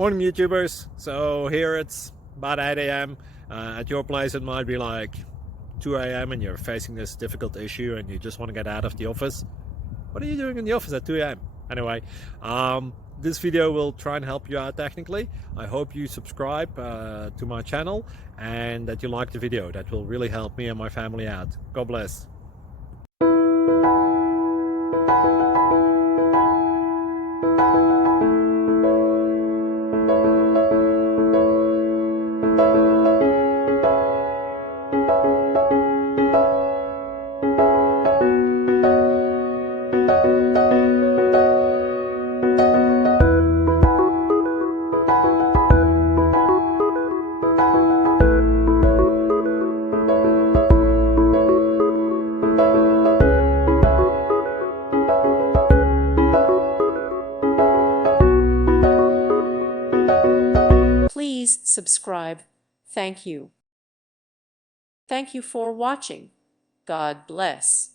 Morning YouTubers. So here it's about 8 a.m. At your place it might be like 2 a.m. and you're facing this difficult issue and you just want to get out of the office. What are you doing in the office at 2 a.m.? Anyway, this video will try and help you out technically. I hope you subscribe to my channel and that you like the video. That will really help me and my family out. God bless. Please subscribe. Thank you. Thank you for watching. God bless.